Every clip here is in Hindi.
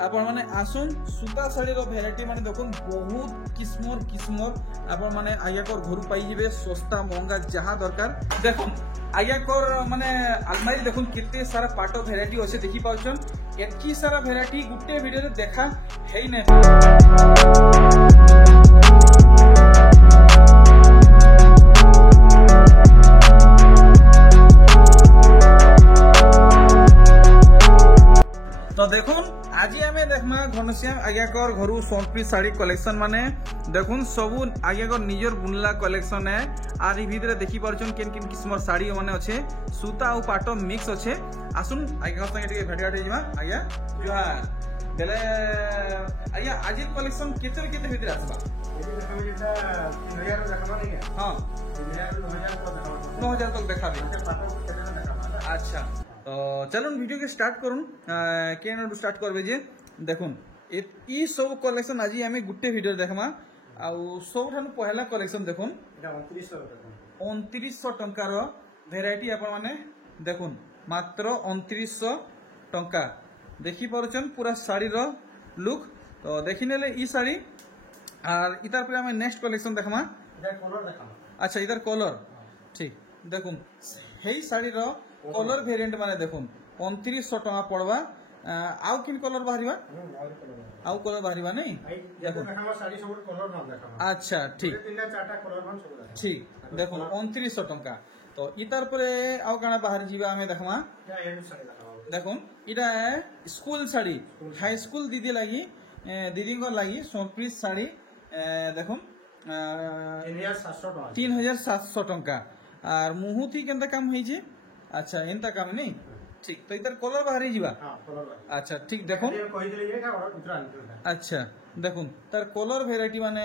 आपण माने आसुन सूता साड़ी रो भेराइटी माने देखुन बहुत किस्मर आपण माने आया कर घर पाई जिवे सस्ता महंगा जहां दरकार देखुन आया कर माने अलमारी देखुन कितने सारा पाटो भेराइटी अच्छे देखि पाउछन एतकी सारा भेराइटी गुटे वीडियो रे देखा हेई नै तो देखुन आज आम देखमा घनश्याम आज्ञाकर घर सोनप्री साड़ी कलेक्शन माने देखुन सबू आज्ञाकर निजर बुनला कलेक्शन है आर भितर देखी पार्छन केन केन किस्मर साड़ी माने अच्छे सूता और पाटो मिक्स अच्छे आसुन आज्ञाकर संगे भेट घाट होइमा आज्ञा जुहार बेले आज्ञा आज कलेक्शन केते भितर आसबा हां 9000 तक देखा दे अच्छा तो चलो वीडियो के स्टार्ट करूँ के स्टार्ट करबे जे देखुन ई सब कलेक्शन आज आम गुटे वीडियो देखमा आउ सब पहला कलेक्शन देखुन 2900 टंकार भेराइटी आपण माने देखुन मात्र 2900 टंका देखि पारुछन पूरा साड़ी रो लुक तो देखि नेले ई साड़ी और इतार पर हमें नेक्स्ट कलेक्शन देखमा अच्छा इधर कलर ठीक देखुन हेई साड़ी रो कलर वेरिएंट माने देखुन 2900 टका पड़वा आउ किन कलर बाहरिबा आउ कलर बाहरिबा नहीं देखुन साड़ी सब कलर ना देखा अच्छा ठीक तीनटा चारटा कलर बन सब ठीक देखुन 2900 टका तो इतार परे आउ काना बाहर जीवा हमें देखमा देखुन इटा स्कूल साड़ी हाई स्कूल दीदी लगी दीदी को लगी सोनप्री साड़ी देखुन 3700 टका और मुहुती केनता काम होई जे अच्छा एंता काम नहीं ठीक तो इधर कलर बाहरी जीवा अच्छा ठीक देखो अच्छा देखुन तार कलर वेराइटी माने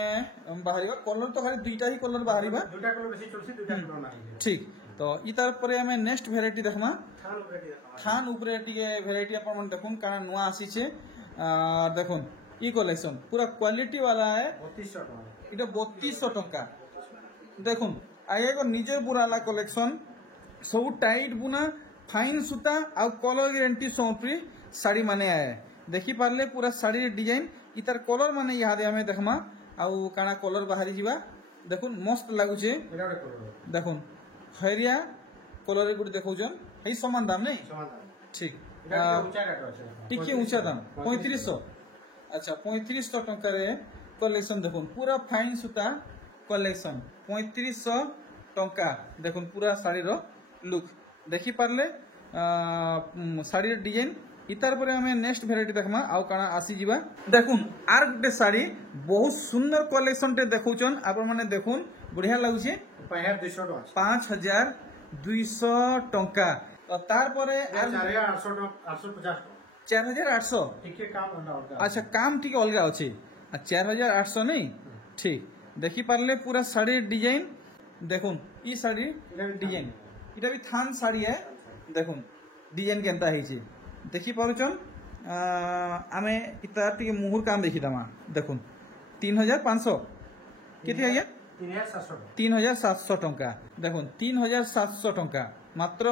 बाहरीबा कलर तो खाली दुईटा ही कलर बाहरीबा दुईटा कलर बेसी चलसी दुईटा कलर नाही ठीक तो इतार परे हमें नेक्स्ट वेराइटी देखमा थान ऊपर टिके वेराइटी अपन मन देखुन काना नुवा आसी छे देखुन ई कलेक्शन पूरा क्वालिटी वाला है 3200 टका इटा 3200 टका देखुन आगे को निजे बुराला कलेक्शन सब टाइट बुना फाइन सूता आ कलर गारंटी सोनप्री साड़ी माने आए देखि पारले पूरा साड़ी डिजाइन इतार कलर माने यहाँ हमें देखमा आउ काना कलर बाहरी जीवा देखुन मस्त लागुचे देखुन हरिया कलर गुड देखौजन एई समान दाम नहीं ठीक टिके ऊंचा दाम 3500 अच्छा 3500 टका रे कलेक्शन देखुन पूरा फाइन सूता कलेक्शन 3500 टका देखुन पूरा साड़ी रो लुक देखि पारले साड़ी डिजाइन इतार पर हमें नेक्स्ट वेराइटी देखमा आउ काना आसी जीवा देखुन आर गुटे साड़ी बहुत सुंदर कलेक्शन टे देखौचन आपण माने देखुन बढ़िया लागुचे 5200 टंका तो तार परे 4800 ठीक काम अच्छा काम ठीक अलगा अछि 4800 नहीं ठीक देखि पारले पूरा साड़ी डिजाइन देखुन ई साड़ी डिजाइन इटा भी थान साड़ी है देखुन डिजाइन केनता है देखि पारुचन आमे इता टिके मुहुर काम देखि दमा देखुन 3500 केते आया 3700 टंका देखुन 3700 टंका मात्र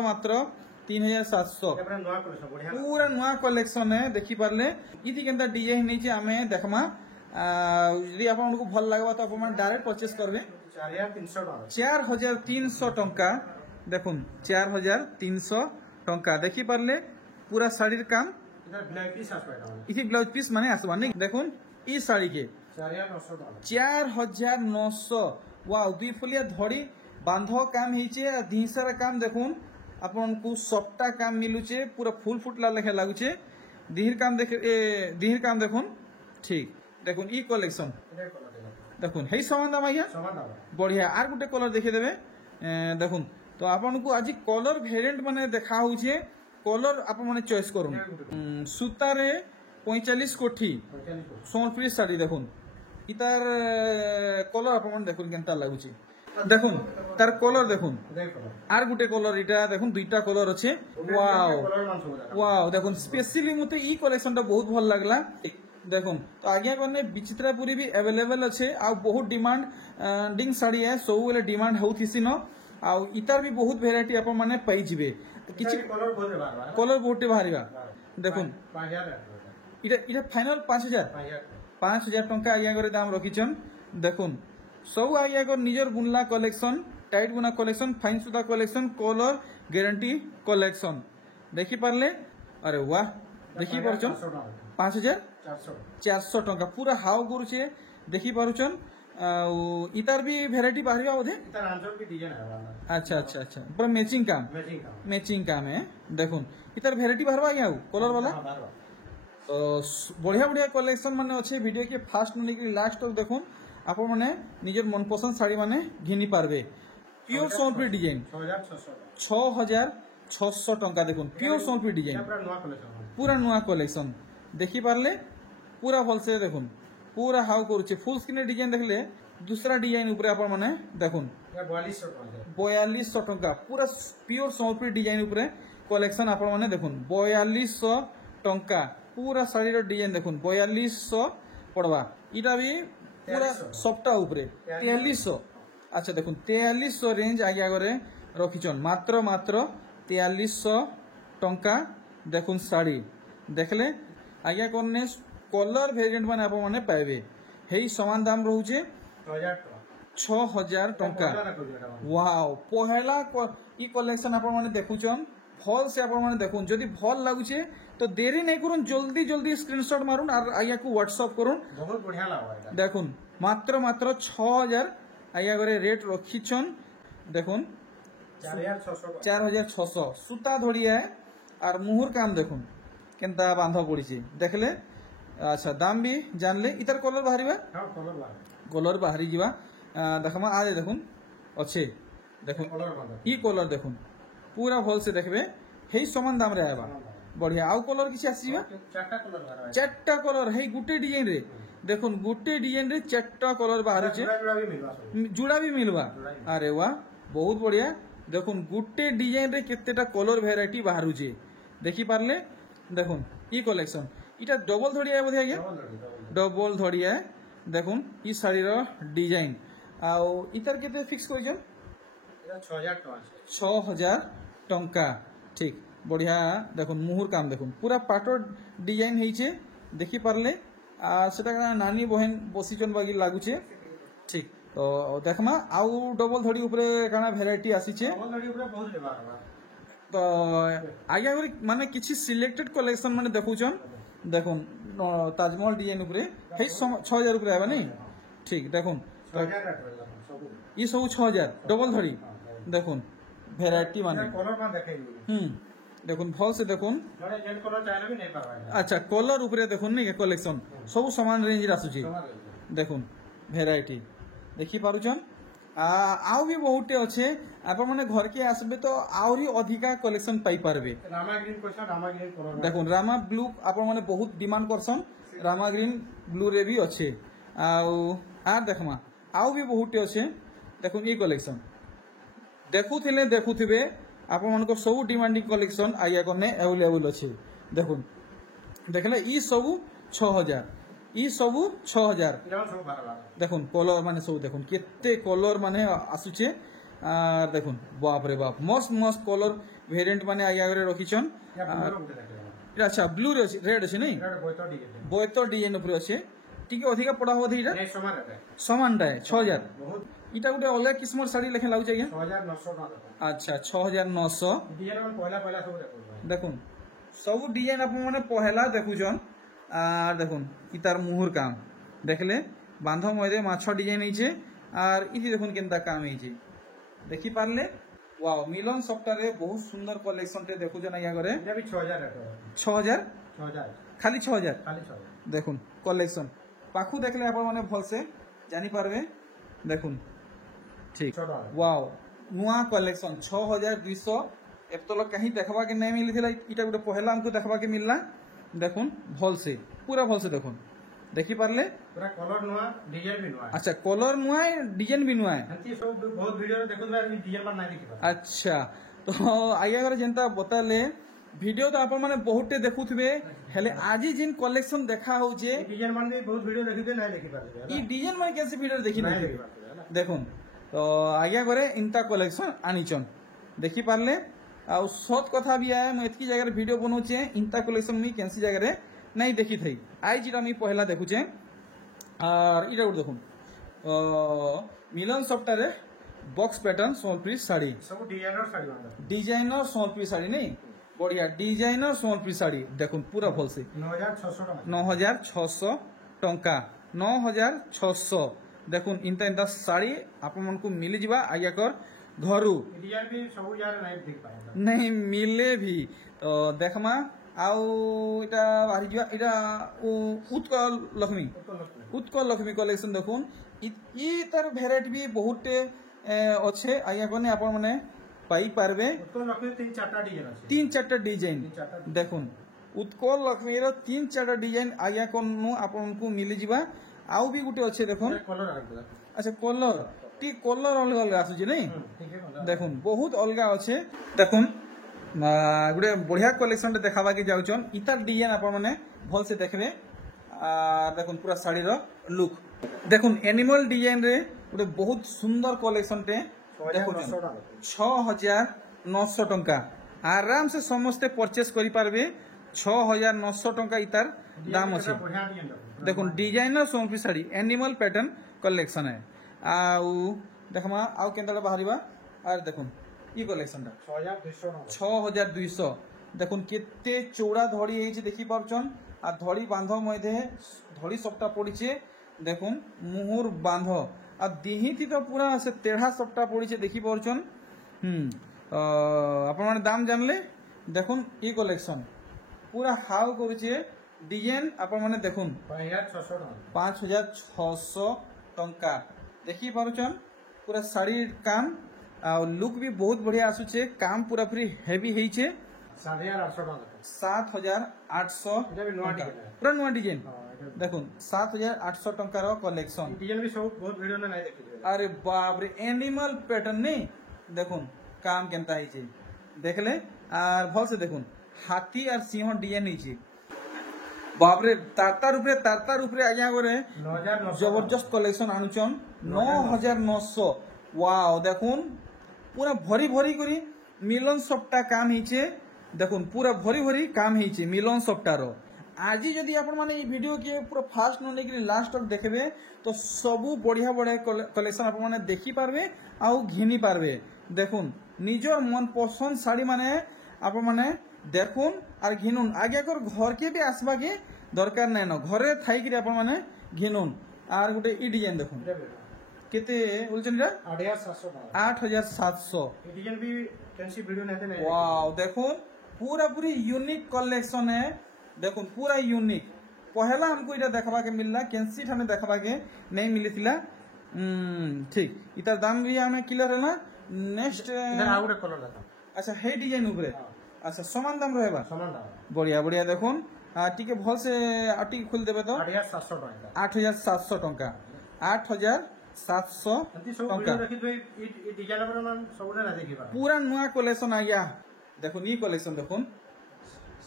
3700 पूरा नया कलेक्शन है देखि पारले इति केनता डिजाइन नै छै आमे देखमा यदि आपन को भल लागबा तो आपन डायरेक्ट परचेस करबे 4300 टंका देखुन 4300 टंका देखि पारले पूरा साड़ी काम इसी ब्लाउज पीस माने आसबा नहीं देखुन ई साड़ी के 4900 वाओ दुई फुलिया धड़ी बांधो काम हिचे ढीसारा काम देखुन आपन को सफ्टा काम मिलुचे पूरा फुल फुटला लेखे लागुचे दिहिर काम देखुन ठीक देखुन ई कलेक्शन देखुन हेई समान दाम आइया बढ़िया आर गुटे कलर देखि देबे देखुन तो आपन को आज कलर वेरिएंट माने देखा होउछे कलर आपन माने चॉइस करूँ सूता रे 45 कोठी सोनप्री साड़ी देखुन इतार कलर आपन माने देखुन केनता लागुछे देखुन तार कलर देखुन आर गुटे कलर इटा देखुन दुईटा कलर अच्छे वाओ देखुन स्पेशली मते ई कलेक्शन टा बहुत भल लागला देखुन तो आज्ञा करने विचित्रापुरी भी अवेलेबल अच्छे आ बहुत डिमांडिंग साड़ी है सब बेले डिमांड होउथिसी न आ इतार भी बहुत वेराइटी आप माने पाई जिवे किछि कलर बहुत बाहरिबा देखुन इटा फाइनल 5000 टंका आज्ञा करे दाम रखिछन देखुन सब आज्ञा कर निजर बुनला कलेक्शन टाइट बुना कलेक्शन फाइन सुता कलेक्शन कलर ग्यारंटी कलेक्शन देखि पारले अरे वाह देखि पारुछन 5400 टंका पूरा हाउ करूछे देखि पारुछन इतार भी भेराइटी बाहरिया बोधे इतार आंचल भी डिजाइन है अच्छा पूरा मैचिंग काम है देखुन इतार भेराइटी बाहरवा गया कलर वाला तो बढ़िया कलेक्शन माने अच्छे वीडियो के फास्ट माने कि लास्ट तक देखुन आप माने निजर मनपसंद साड़ी माने घिनी पारबे प्योर सोनपुरी डिजाइन 6600 टंका देखुन प्योर सोनपुरी डिजाइन पूरा नुआ कलेक्शन देखि पारले पूरा भलसे देखुन पूरा हाउ करूचे फुल स्क्रीन डिजाइन देखले दूसरा डिजाइन ऊपर आप माने देखुन 4200 टंका पूरा प्योर सोनपुरी डिजाइन ऊपर कलेक्शन आप माने देखुन 4200 टंका पूरा साड़ी डिजाइन देखुन 4200 पड़वा इटा भी पूरा सप्ताह ऊपर 4300 अच्छा देखुन 4300 रेंज आगे आगे रखिछन मात्र 4300 टंका देखुन साड़ी देखले आगे करने कलर वेरिएंट माने आप माने पाइबे हेई समान दाम रहउचे 6000 टंका वाओ पहला ई कलेक्शन आप माने देखुछन भल से आप माने देखुन जदि भल लागुचे तो देरी नहीं करूँ जल्दी स्क्रीनशॉट मारुन और आज्ञा को व्हाट्सएप करूँ बहुत बढ़िया लगा देखुन मात्र 6000 आज्ञा करे रेट रखिछन देखुन 4600 सूता धड़िया और मुहुर काम देखुन केनता बांध पड़ी देखले अच्छा दाम भी जानले इतार कलर बाहरिबा कलर बाहरी जीवा देखमा आज देखुन अच्छे देखुन ई कलर देखुन पूरा भल से देखबे हेई समान दाम रे आबा बढ़िया आउ कलर किसी आसीबा चारटा कलर हेई गुटे डिजाइन रे देखुन गुटे डिजाइन रे चारटा कलर बाहर छे जुड़ा भी मिलवा अरे वाह बहुत बढ़िया देखुन गुटे डिजाइन रे केतेटा कलर वैरायटी बाहर छे देखि पारले देखुन ई कलेक्शन इटा डबल धड़िया बोधे आज्ञा डबल धड़िया देखुन ई साड़ी रो डिजाइन आउ इतार केते फिक्स करिजन 6000 टंका ठीक बढ़िया देखुन मुहुर काम देखुन पूरा पाटो डिजाइन हेइछे देखि पारले आ सेटा नानी बहन बसिचन बागी लागुचे ठीक तो देखमा आउ डबल धड़ी ऊपर काना वैरायटी आसीचे डबल धड़ी ऊपर बहुत लेबा तो आगे माने किछि सिलेक्टेड कलेक्शन माने देखुचन देखुन ताजमहल डिजाइन ऊपर हे 6000 ऊपर आबा नहीं ठीक देखुन ई सब 6000 डबल धड़ी देखुन वैरायटी माने कलर मा देखाई देखुन भल से देखुन जेड कलर चाहे भी नहीं पाबा अच्छा कलर ऊपर देखुन नहीं कलेक्शन सब समान रेंज रासुची देखुन वैरायटी देखि पारुचन आउ भी बहुते अच्छे आप माने घर के आसबे तो आउरी अधिका कलेक्शन पाई पारबे Rama green question Rama green colour देखुन रामा ब्लू आप माने बहुत डिमांड करसन रामा ग्रीन ब्लू रे भी अच्छे आ देखमा आउ भी बहुते अच्छे देखुन ई कलेक्शन देखुथिबे आप मानको सब डिमांडिंग कलेक्शन आया करने अवेलेबल अच्छे देखुन देखले ई सब 6000 ई सब 6000 देखुन कलर माने सब देखुन केते कलर माने आसुचे आर देखुन बाप रे बाप मस्त कलर वेरिएंट माने आया करे रखिछन अच्छा ब्लू रे रेड छै नहीं बोयतो डिजाइन ऊपर छै टिके अधिका पड़ा हो इटा समान रे 6000 इटा गुटे अलग किस्मर साड़ी लेखे लागु छै 6900 अच्छा 6900 डिजाइन में पहला सब देखुन सब डिजाइन आप माने पहला देखुछन आर देखुन इतार मुहुर काम देखले बांध मयदे माछ डिजाइन हिचे आर इति देखुन केनता काम हिचे देखि पारले वाओ मिलन सप्ताह रे बहुत सुंदर कलेक्शन टे देखु जना या करे ये भी 6000 खाली 6000 देखुन कलेक्शन पाखु देखले आप माने भल से जानि पारबे देखुन ठीक वाओ नुआ कलेक्शन 6200 एब तो कहीं देखबा के नहीं मिली थिला इटा गुटे पहला हमको देखबा के मिलला देखुन भल से पूरा भल से देखुन देखि पारले पूरा कलर नुआ डिजाइन भी नुआ अच्छा कलर नुआ है डिजाइन भी नुआ है हंती सब बहुत वीडियो रे देखु डिजाइन पर नहीं देखि अच्छा तो आया करे जेंता बताले वीडियो तो आप माने बहुते देखुथबे हेले आजी जिन कलेक्शन देखा हो जे डिजाइन मान भी बहुत वीडियो देखिते नहीं देखि पारले ई डिजाइन माने कैसे वीडियो देखि नहीं देखुन तो आया करे इंता कलेक्शन आनीचन देखि पारले आ सत कथा भी है मैं इतकी जगह वीडियो बनौचे इंता कलेक्शन में कैंसी जगह নাই দেখি থাই আই যেটা আমি পহলা দেখুছে আর এটা গোটে দেখুন মিলন সফটারে বক্স প্যাটার্ন সম্বলপুরী শাড়ি सब डिजाइनर साड़ी बांधा ডিজাইনর সম্বলপুরী শাড়ি নেই বড়িয়া ডিজাইনর সম্বলপুরী শাড়ি দেখুন পুরা ভলসে 9600 9600 টঙ্কা 9600 দেখুন ইনতা ইনতা শাড়ি ଆପଣମାନଙ୍କୁ ମିଳିଯିବା ଆଜ୍ଞାକର ଘରୁ डिजाइन भी सब यार नहीं देख पाए नहीं मिले भी तो देखमा आउ এটা বাহির ଯିବା এটা উৎকল লক্ষ্মী উৎকল লক্ষ্মী কলেকশন দেখুন ই তার ভ্যারাইটি भी बहुत আছে আজ্ঞাকনে আপন মানে পাই পারবে तो लक्ष्मी 3-4टा डिजाइन আছে 3-4টা ডিজাইন দেখুন উৎকল লক্ষ্মীর 3-4টা ডিজাইন আজ্ঞাকনু ଆପଣଙ୍କୁ ମିଳିଯିବା ଆଉ ବି ଗୋଟେ ଅଛି দেখুন कलर आगे আচ্ছা কলর টি কলর অলগা অলগা আসুଛି ନାଇଁ ठीक है দেখুন বহুত অলগা আছে দেখুন গোটে বঢ়িয়া কলেকশনটা দেখাবাকে যাଉଛନ୍ ইতার ডিজাইন আপন মানে ভলসে দেখবে আর দেখুন পুরা শাড়ির লুক দেখুন এনিমল ডিজাইন রে গোটে বহুত সুন্দর কলেকশনটে দেখুন 6900 টঙ্কা আরামসে সমস্তে পরচেস করি পারবে 6900 টঙ্কা ইতার দাম আছে बढ़िया डिजाइन দেখুন designer সোমপি sari animal pattern collection है আউ দেখমা আউ কেনটা বাহারিবা আর দেখুন ই কলেকশনটা 6200 দেখুন কেতে চৌড়া ধড়ি হয়েছে দেখি পারছন আর ধড়ি বাঁধ মধ্যে ধড়ি সবটা পড়িছে দেখুন মুহুর বাঁধ আর দিহিতি তো পুরা সে তেঢ়া সবটা পড়িছে দেখি পারছন আপনার মানে দাম জানলে দেখুন ই কলেকশন পুরা হাউ করছে ডিজাইন আপন মানে দেখুন 5600 টঙ্কা দেখি পারছন পুরা শাড়ির কাম আর লুক भी बहुत बढ़िया आसुचे काम पूरा पूरी हेवी ହେଇছে 7800 এটা भी नया डिजाइन পুরা নয়া ডিজাইন দেখুন 7800 টঙ্কার কলেকশন डिजाइन भी सब बहुत वीडियो में नहीं देखी আরে বাপ রে এনিমাল প্যাটার্ন নেই দেখুন কাম কেনতা হইছে দেখলে আর ভালসে দেখুন হাতি আর সিংহ ডিজাইন হইছে বাপরে তারতার উপরে আজ্ঞা করে 9900 জবরদস্ত কলেকশন আনুছন 9900 ওয়াও দেখুন পুরা ভরি ভরি করে মিলন সবটা কাম হইছে দেখুন পুরা ভরি ভরি কাম হইছে মিলন সবটার আজি যদি আপন মানে এই ভিডিও কে পুরো ফার্স্ট নো নেকি লাস্ট তক দেখবে তো সবু বড়িয়া বড়িয়া কলেকশন আপন মানে দেখি পারবে আউ ঘিনি পারবে দেখুন নিজর মন পছন্দ শাড়ি মানে আপন মানে দেখুন আর ঘিনুন আগে কর ঘরকে भी আসবাকে দরকার নাই না ঘরে থাইকি আপন মানে ঘিনুন আর গোটে ই ডিজাইন দেখুন কেতে বলছেন এটা 8700 डिजाइन भी कैसी वीडियो नहीं नहीं वाओ देखुन पूरा पूरी यूनिक कलेक्शन है देखुन पूरा यूनिक पहला हमको इटा देखबा के मिलला कैंसी ठाने देखबा के नहीं मिली थिला ठीक इतार दाम भी हमें क्लियर है ना नेक्स्ट इधर आउट कलर देखो अच्छा हे डिजाइन ऊपर अच्छा समान दाम रहेबा समान दाम बढ़िया बढ़िया देखुन टिके भल से आटी खोल देबे तो 8700 टका 8700 टंका 8700 सब टंका वीडियो देखि तो ई डिजाइन पर हम सब ना देखि पा पूरा नया कलेक्शन आ गया देखुन ये कलेक्शन देखुन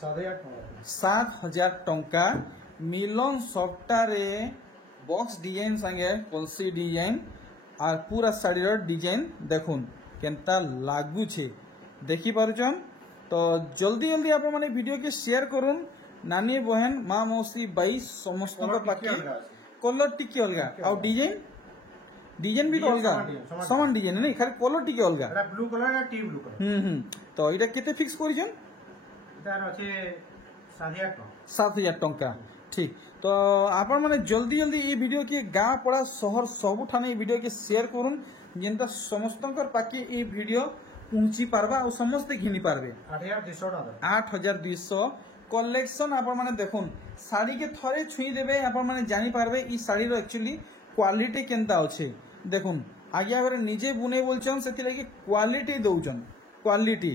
7000 टंका मिलन सफ्टारे बॉक्स डिजाइन संगे कलसी डिजाइन और पूरा शाड़ीर डिजाइन देखुन केनता लागू छे देखि पारुछन तो जल्दी जल्दी आप माने वीडियो के शेयर करुन नानी बहन माँ मौसी बाई समस्त पाखे कलर टिके अलगा और डिजाइन डिजाइन भी तो अलगा समान डिजाइन नहीं खाली कलर टिके अलगा एटा ब्लू कलर या टी ब्लू कलर तो এটা কেতে ফিক্স করিছেন এটার আছে 7000 টঙ্কা ঠিক তো আপন মানে জলদি জলদি এই ভিডিও কে গাঁ পড়া শহর সবু ঠানে এই ভিডিও কে শেয়ার করুন যেনটা সমস্তঙ্কর পাকে এই ভিডিও পৌঁছি পারবা আর সমস্তে ঘিনি পারবে 8200 কলেকশন আপন মানে দেখুন শাড়ি কে থরে ছুঁই দেবে আপন মানে জানি পারবে এই শাড়ির एक्चुअली क्वालिटी केनता আছে দেখুন আগে আগে নিজে বুনে বলছন সেতি লাগি কোয়ালিটি দউছন কোয়ালিটি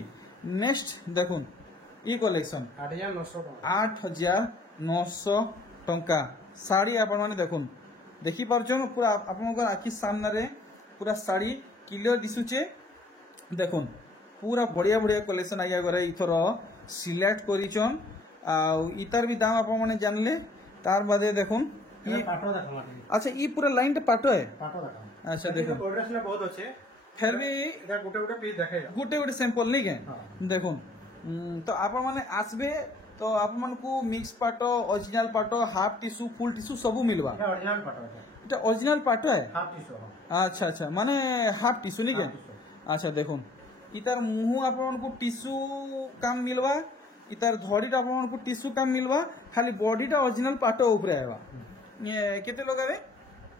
নেক্সট দেখুন ই কলেকশন 8900 টঙ্কা শাড়ি আপন মানে দেখুন দেখি পারছন পুরা আপনাদের আখি সামনে পুরা শাড়ি ক্লিয়ার দিশুছে দেখুন পুরা বড়িয়া বড়িয়া কলেকশন আগে আগে ইথর সিলেক্ট করিছন আর ইতার भी দাম আপন মানে জানলে তার বাদে দেখুন अच्छा ये पूरा लाइन टे पाटो है अच्छा देखो कोड्रेस में बहुत अच्छे फिर भी इधर गोटे गोटे पीस देखेगा गोटे गोटे सैंपल नहीं के देखो तो आप माने आसबे तो तो आप मन को मिक्स पाट ओरिजिनल पाट हाफ टिश्यू फुल टिश्यू सब मिलवा এটা অরিজিনাল পাটো এটা এটা ओरिजिनल पाट है হাফ টিস্যু अच्छा अच्छा माने हाफ टिश्यू नहीं क्या अच्छा देखो इतार मुंह आपण को टिश्यू काम मिलवा इतार धड़ीटा आपण को टिश्यू काम मिलवा खाली बॉडीटा ओरिजिनल पाट ऊपर आएगा ये केते लगावे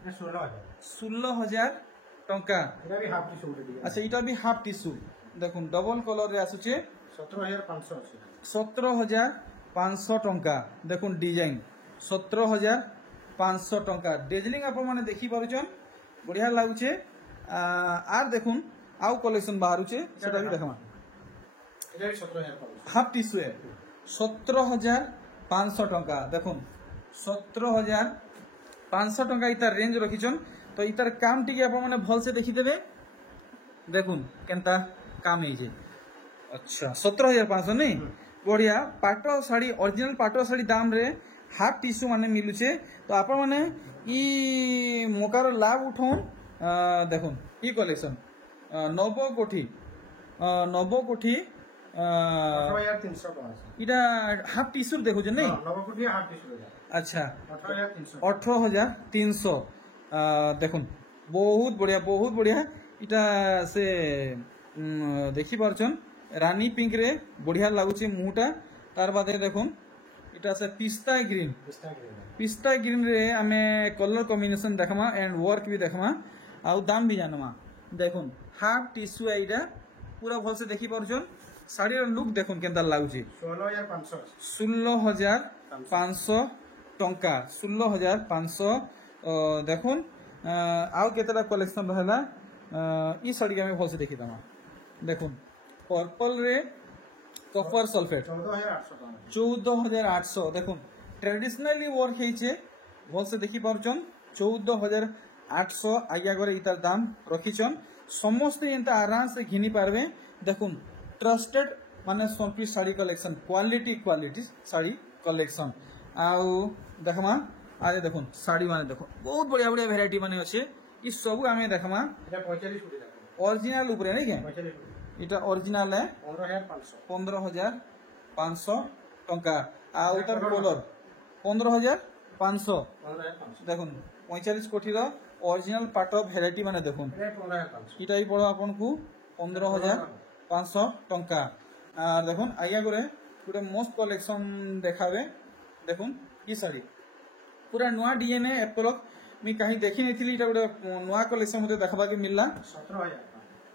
16000 टंका এটা भी হাফ টিস্যু উঠে দিয়ে अच्छा इटा भी हाफ टिश्यू देखो डबल कलर रे आसुचे 17500 আছে 17500 टंका देखो डिजाइन 17500 टंका डेजलिंग आप माने देखि पारुछन बढ़िया लागुचे आर देखुन आउ कलेक्शन बाहरुचे सेटा भी देखमा এটা 17500 हाफ टिश्यू है 17500 टंका देखुन 17500 टंका इतार रेंज रखिछन तो इतार काम टिके आप माने भल से देखि देबे देखुन केनता काम है जे अच्छा 17500 नहीं बढ़िया पाट साड़ी ओरिजिनल पाट साड़ी दाम रे हाफ टिश्यू माने मिलुचे तो आपण माने ई मोकार लाभ उठाउन देखुन ई कलेक्शन नवकोठी 18300 টাকা আছে इटा हाफ टिश्यू देखो जे नहीं নবকুটি হাফ টিস্যু अच्छा 18300 18300 देखुन बहुत बढ़िया इटा से देखि पारछन रानी पिंक रे बढ़िया लागुचे मुहटा तार बादे देखुन इटा से पिस्ता ग्रीन रे आमे कलर कॉम्बिनेशन देखमा एंड वर्क भी देखमा आ दाम भी जानमा देखुन हाफ टिश्यू एटा पूरा भल से देखि पारछन साड़ी रो लुक देखुन केनता लागुचे 16500 टंका 16500 देखुन आउ केतरा कलेक्शन रहला ई साड़ी के भल से देखि दमा देखुन पर्पल रे कपर सल्फेट 14800 देखुन ट्रेडिशनली वर्क हेचे भल से देखि पारछन 14800 आज्ञा करे इतार दाम रखिछन समस्त एंता आराम से घिनी पारबे देखुन ट्रस्टेड माने सोनपी sari collection quality sari collection आउ देखमा आज देखुन साड़ी माने देखो बहुत बढ़िया वेराइटी माने अच्छे ई सब आमे देखमा এটা 45 কোটি টাকা ओरिजिनल ऊपर नहीं के 45 কোটি इटा ओरिजिनल है 15500 टंका आ उतर कलर 15500 देखुन 45 कोटी रो ओरिजिनल पार्ट ऑफ वेराइटी माने देखुन এটা 15500 इटा ही पड़ो आपन को 15500 टंका आ देखुन आज्ञा करे पूरा मोस्ट कलेक्शन देखावे देखुन की साड़ी पूरा नुआ डीएनए एप्पल मी कहीं देखी नहीं थी इटा गोटे नुआ कलेक्शन मते देखबा के मिलला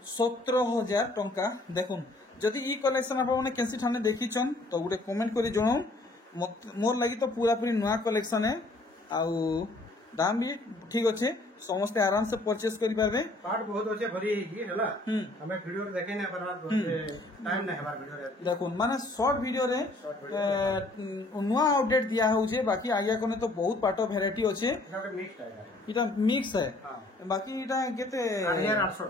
17000 टंका देखुन जदि ई कलेक्शन आप माने कैसी ठाने देखिछन तो गोटे कमेंट करी जणो मोर लगी तो पूरा पूरी नुआ कलेक्शन है आउ दाम भी ठीक अच्छे समस्त आराम से परचेस करि पारबे पार्ट बहुत अच्छे भरी है हला हमें वीडियो देखे नहीं परवा टाइम नहीं हमार वीडियो रे देखुन माने शॉर्ट वीडियो रे नुआ अपडेट दिया होउछे बाकी आगे कोने तो बहुत पार्ट ऑफ वैरायटी अच्छे এটা মিক্স है इटा मिक्स है बाकी इटा केते 8800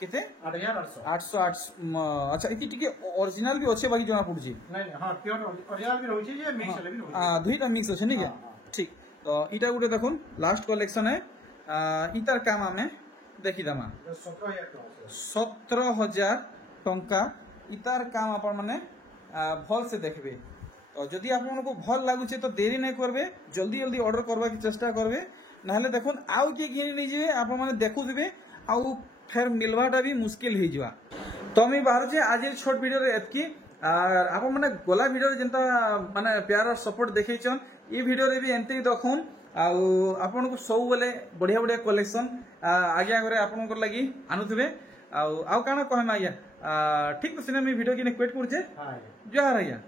केते 8800 808 अच्छा इति टिके ओरिजिनल भी अच्छे बाकी जना पड़ुची नहीं हां प्योर ओरिजिनल भी रहउची जे मिक्स ले भी रहउची दुईटा मिक्स अच्छे नहीं क्या ठीक तो इटा गोटे देखुन लास्ट कलेक्शन है इतार काम आमे देखि दमा 17000 टंका इतार काम आपण माने भल से देखबे और जदि आपन को भल लागुचे तो देरी नहीं करबे जल्दी ऑर्डर करबा की चेष्टा करबे नाले देखुन आउ के गिनी नहीं जेबे आपण माने देखु दिबे आउ फेर मिलवाटा भी मुश्किल हो जावा तो मैं बाहर से आज छोट वीडियो रे एतकी आप मैंने गला वीडियो जनता माने प्यार सपोर्ट देखैछन ई वीडियो रे भी एंते ही देखुन आपन को सब बेले बढ़िया बढ़िया कलेक्शन आज्ञा करे आपन को लगी आनुथिबे आउ काना कहना आज्ञा ठीक तो सिने मैं वीडियो की क्वेट करजे हां जय हर आज्ञा